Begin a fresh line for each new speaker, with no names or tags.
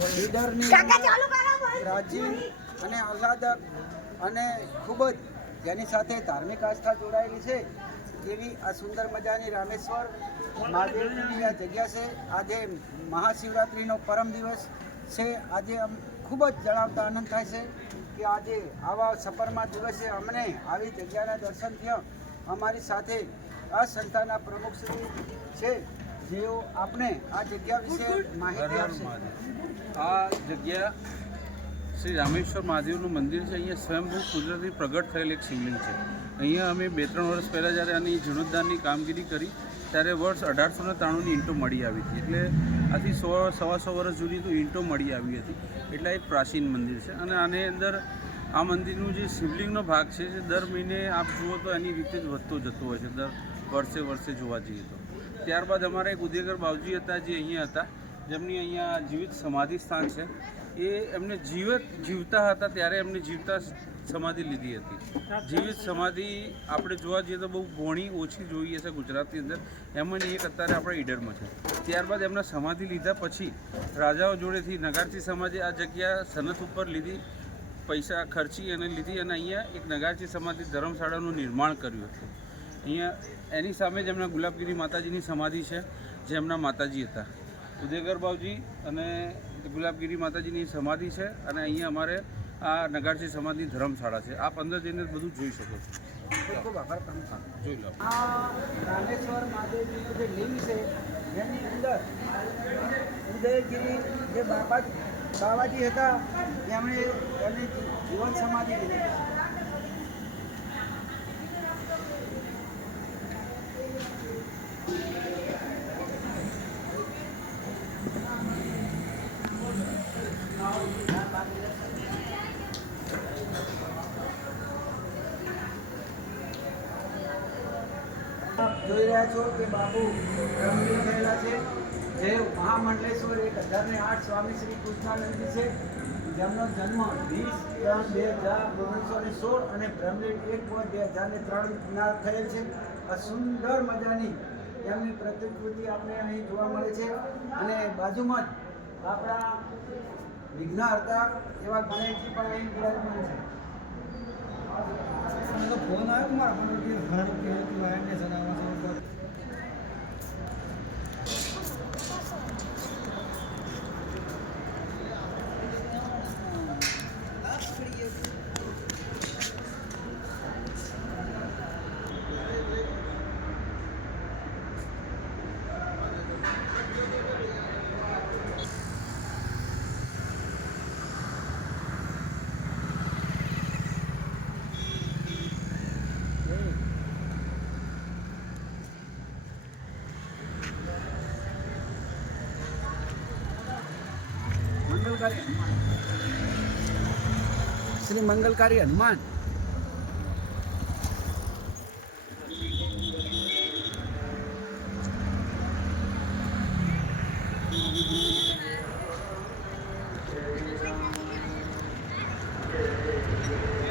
લીડરની પ્રાચીન અને આહ્લાદક અને ખૂબ જ જેની સાથે ધાર્મિક આસ્થા જોડાયેલી છે એવી આ સુંદર મજાની રામેશ્વર મહાદેવની આ જગ્યા છે. આજે મહાશિવરાત્રિનો પરમ દિવસ છે. આજે અમ ખૂબ જ જણાવતા આનંદ થાય છે કે આજે આવા સફરમાં દિવસે અમને આવી જગ્યાના દર્શન થયા. અમારી સાથે આ સંસ્થાના પ્રમુખશ્રી છે. જેઓ આપણે આ જગ્યા વિશે માહિતી આપશે.
આ જગ્યા શ્રી રામેશ્વર મહાદેવનું મંદિર છે. અહીંયા સ્વયંભૂ કુદરતી પ્રગટ થયેલ એક શિવલિંગ છે. અહીંયા અમે બે ત્રણ વર્ષ પહેલાં જ્યારે આની જીર્ણોદ્ધારની કામગીરી કરી ત્યારે વર્ષ અઢારસો ને ત્રાણુંની ઈંટો મળી આવી હતી. એટલે આથી સો સવા સો વર્ષ જૂની તો ઈંટો મળી આવી હતી. એટલે એક પ્રાચીન મંદિર છે. અને આની અંદર આ મંદિરનું જે શિવલિંગનો ભાગ છે જે દર મહિને આપ જુઓ તો એની રીતે જ વધતો જતો હોય છે. દર વર્ષે વર્ષે જોવા જઈએ તો. ત્યારબાદ અમારા એક ઉદયગર બાવજી હતા જે અહીંયા હતા, જેમની અહીંયા જીવિત સમાધિ સ્થાન છે. એ એમને જીવત જીવતા હતા, ત્યારે એમને જીવતા સમાધિ લીધી હતી. જીવિત સમાધિ આપણે જોવા જઈએ તો બહુ ઘણી ઓછી જોઈએ છે ગુજરાતની અંદર. એમાંની એક અત્યારે આપણા ઈડરમાં છે. ત્યારબાદ એમના સમાધિ લીધા પછી રાજાઓ જોડેથી નગારચી સમાજે આ જગ્યા સનત ઉપર લીધી, પૈસા ખર્ચી અને લીધી અને અહીંયા એક નગારચી સમાધિ ધર્મશાળાનું નિર્માણ કર્યું હતું. અહીંયા એની સામે જ એમના ગુલાબગીરી માતાજીની સમાધિ છે જે એમના માતાજી હતા. ઉદયગર બાવજી અને ગુલાબગીરી માતાજીની સમાધિ છે અને અહીંયા અમારે આ નગારસી સમાધિ ધર્મશાળા છે. આપ અંદર જઈને બધું જોઈ શકો છો.
ખૂબ ખૂબ આભાર પ્રમુખ
જોઈ લો
આ રામેશ્વર મહાદેવજીનું જે લિંગ છે એની અંદર ઉદયગીરી જે બાબા બાબાજી હતા એમણે એમની જીવન સમાધિ લીધી આપ જોઈ રહ્યા છો કે બાબુ રમણીય થયેલા છે. જે મહામંડલેશ્વર એક હજાર ને આઠ સ્વામી શ્રી કૃષ્ણાનંદજી છે. જેમનો જન્મ વીસ ત્રણ બે હજાર ઓગણીસો ને સોળ અને બ્રહ્મલીન એક પોઈન્ટ બે હજાર ને ત્રણના થયેલ છે. આ સુંદર મજાની એમની પ્રતિકૃતિ આપણે અહીં જોવા મળે છે. અને બાજુમાં જ આપણા વિઘ્નહર્તા એવા ગણેશજી પણ અહીં બિરાજમાન છે.
तुम्हाला पण हर खेळ किंवा
મંગલકારી હનુમાન શ્રી મંગલકારી હનુમાન Thank you.